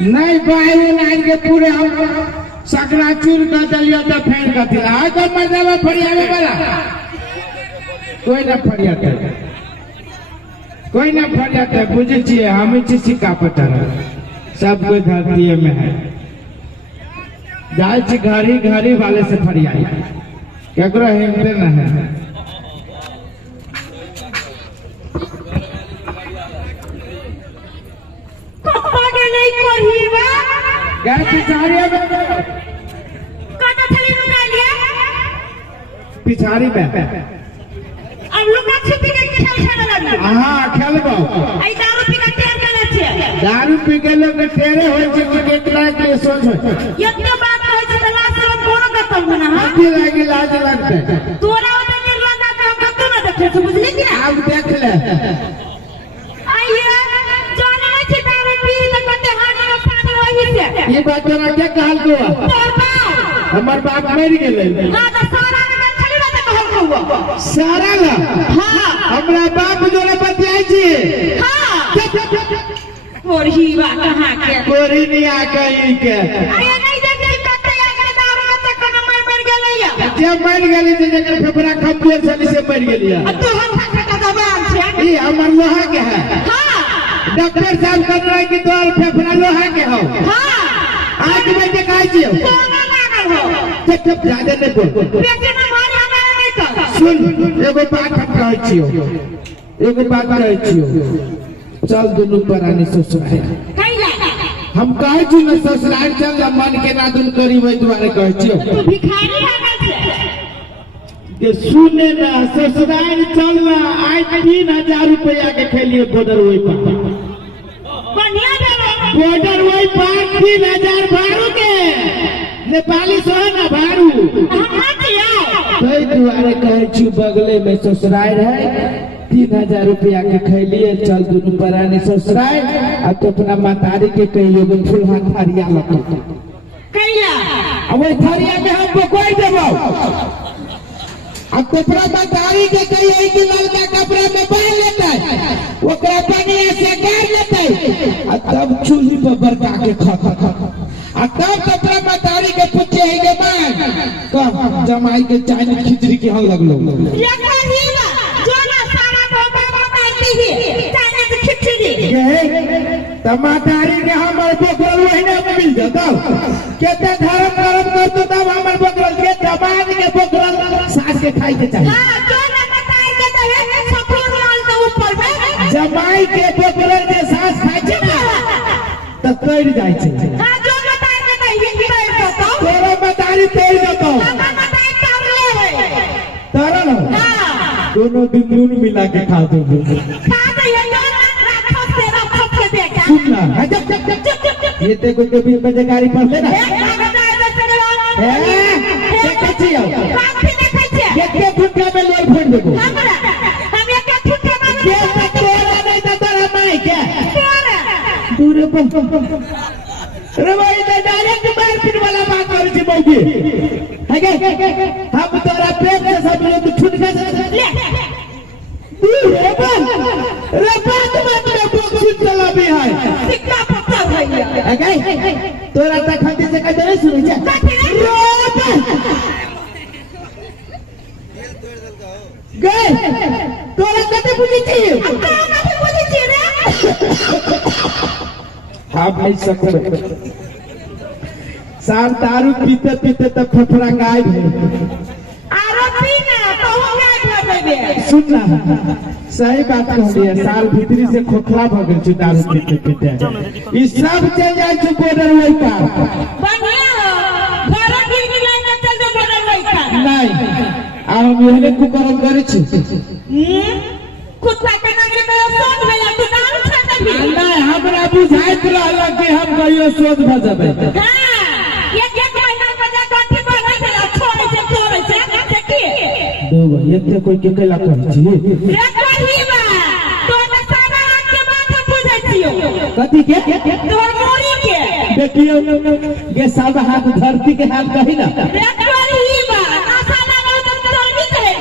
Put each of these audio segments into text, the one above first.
नहीं बाहर लाइन के पूरे हम सकरा चूर कर दिलियो तो फेर कर दिला आ तो मजा फरियावे वाला कोई ना फरियाते बुझे छिए हम सिक्का पता सब कोई धरती में है जाए घड़ी घड़ी वाले से फरियाई केकरो हिम्मते न है क्या पिछाड़ी पिछाड़ी में अब लोग छिपी के खेल लगे हां खेलबो आई दारू पी के टेर करना छे दारू पी के लोग टेरे होय छै कि एकरा के सोच एते बात होय छै त लास्ट में कोनो खत्म ना हां की लागी लाज लगते तोरा ओते निर्लज्जा त हम कतो ना देखे तू बुझली कि अब देख ले आइए जाने छै दारू पी त कते हाथ में पानी होई छै ये बात तोरा के कहल को हमर बाप मर गेलै हां त सारा में खाली बात कहल को सारा ला हां हमरा बाप जोरे बतियाई छी हां और ही बा कहां के कोरी नहीं आ कहीं के अरे नहीं देखी कते आगे दारू में त कोनो मर गेलैया जब मर गेली त जेकर फेफड़ा खपले चली से मर गेलिया तू हम का दबान छै ई हमर लोहा के है हां डॉक्टर साहब कर रहे कि तोर फेफड़ा लोहा के हो हां आज में जे कहै छियो कोना लागल हो चुप ज्यादा नहीं बोल पेटे में मारे हमारा नहीं तो सुन एगो बात हम कहै छियो चल दुनू परानी ससुराल कैला हम कहै छी न ससुराल चल मन के ना दुन करी वही दुआरे कहै छियो तू भिखारी लागल छै के सुने ना ससुराल चल ना आज 3000 रुपया के खेलिए बॉर्डर वही पर बढ़िया देलो बॉर्डर वही पर 3000 भाड़ू के नेपाली सोना भाड़ू हां दिया वही दुआरे कहै छी बगले में ससुराल है 3000 रुपया के खैलिए चल दुनू परानी ससुराल आ तो अपना मातारी के कहियो गो फुलहा थारिया लको कैला अब वही थारिया में हम पकोई देबो आ कपड़ा मातारी के कहियो कि लड़का कपड़ा में बांध लेतै ओकरा पानी से गाड़ लेतै आ तब चूल्ही पर बरका के खाता आ तब कपड़ा मातारी के पूछे है के मां कह जमाई के चाय में खिचड़ी के हम लगलो ये कहिला जो ना सारा धोखा बताई दी चाहे तो खिचड़ी टमाटारी के हमर बोकरल वहीने में मिल जतो केते धर्म करतो तब हमर बोकरल के दबाद के बोकरल सास के खाई के चाहिए हां जो ना बताई के तो है सफर लाल के ऊपर में जमाई के बोकरल के सास खाई छै ना त तैर जाय छै हां जो बताई के तो ही तैर देतो तोरा बतारी तैर देतो बताई कर ले है तरल हां दोनों दिन नून मिला के खा दो खा दे रखो से बेटा सुनना ये ते कोई कभी मजेदारी पढ़ लेना देखै छियो केते फुटका में लोल फोड़ देबो हम एक फुटका में के तोरा नहीं त तोरा माई के दूर पर रे भाई ते डायरेक्ट मारपीट वाला बात करै छी मौगी है के हम तोरा पेट से सब लोग छुटका से ले रे बात मत में बोक्सी चला भी है सिक्का पत्ता भैया है तोरा त खंडी से कहते नहीं सुनै छै गए तोरा कते बुझी छी रे आप नहीं सकते सार दारू पीते पीते तब फफड़ा गायब है आरोपी ना तो हो गया देबे सुनना सही बात कहलिए साल भीतरी से खोखला भ गेल छै दारू पीते पीते ई सब चल जाय छै बॉर्डर वही पार बढ़िया घर गिर लाइन में चल दे बॉर्डर वही पार नहीं आ हम एहने कुकरम करे छी कुत्ता के नाम के सोच भेला तू दारू छाता भी नहीं हमरा बुझाइत रहल कि हम कहियो सोच भ जेबै हां एक महीना बजा काठी बढ़ै छै छोड़ै छै की दो भाई एते कोई के केला कहै छी रे कहिबा तो त सारा रात के बात बुझै छियो कथि के तोर मोरी के देखियो ये सब हाथ धरती के हाथ कही ना रे कहिबा ना सारा रात तोर करे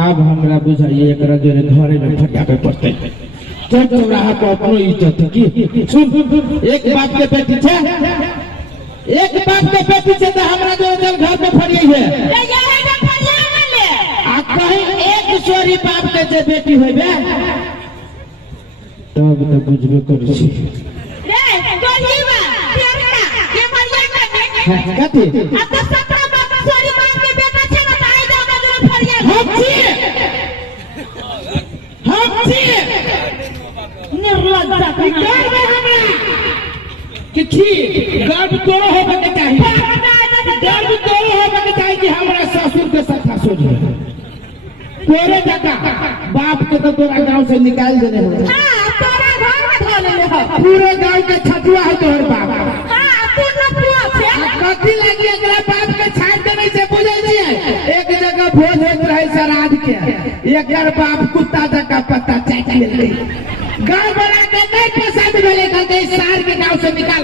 अब हमरा बुझाइए एकरा जोरे घरे में फटाके पड़ते चल चौराहा पर अपनो इज्जत की सुन एक बाप के बेटी छे एक बाप के बेटी छे तो हमरा जो जब घर में फरिए है आ कहीं एक सोरी बाप के जे बेटी होबे तब तो बुझबे करै छी रे तोरीबा तेरका के मरिया का कथी अब तो 17 बाप सोरी बाप के बेटा छे ना ताई जाओ जरूर फरिया हम छी निर्लज्जा कर दे हमरा किछि गर्व तोरो होबे के चाहिए गर्व तोरो होबे के चाहिए कि हमरा ससुर के साथ सोच है तोरे जका बाप के तो तोरा गांव से निकाल देने हो हां तोरा घर में धोले ले हो पूरे गांव के छटुआ है तोहर बाप हां तू न पुआ छे कथी लगी एकरा बाप के छाड़ देने से बुझै छियै एक जगह भोज होत रहे श्राद्ध के एकर बाप कुत्ता जका पत्ता चाटि लेलै गांव बड़ा के नहीं पसंद भेले कहते सार के गांव से निकाल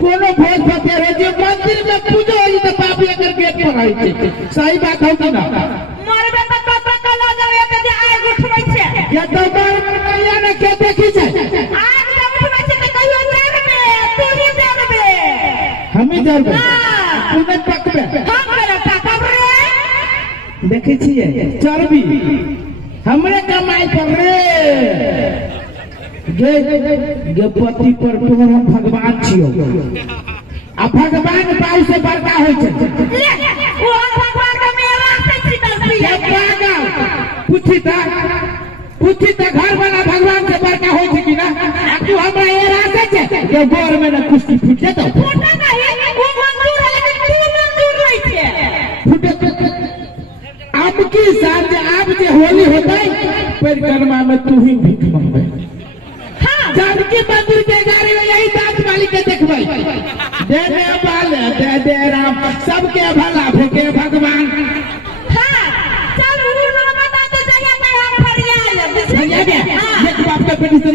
कोनो भोज भते रहे जे मंदिर में पूजो होई तो बाप एकर पेट पर रहै छै सही बात हो कि ना मरबे त कत कला जावे त जे आग उठबै छे ये तो बार कहिया ने के देखी छै आग जब उठबै छे त कहियो जरबे तू ही जरबे हमी जरबे हां तू नहीं पकबे हम करता कब रे देखै छियै चर्बी हमरे कमाई पर रे गे पति पर तोहर हम भगवान छियो आ भगवान पाऊ से बड़का होय छै ओ भगवान के मेरा से सीतल ये पागल पूछी त घर वाला भगवान से बड़का होय छै कि ना आ तू हमरा ये राखे छै ये गोर में ना कुश्ती फूट जेतो फोटो कहे वो मंजूर है लेकिन तू मंजूर नहीं छे फूटे अब की साथ अब जे होली होतै परिक्रमा में तू ही भीख मांगबे हां जानकी मंदिर के गाड़ी में यही दांत वाली के देखबै दे दे बाल दे राम सबके भला भूखे भगवान हां चल उन बता तो जगह पे हम फरिया ले भैया एक बाप के बेटी से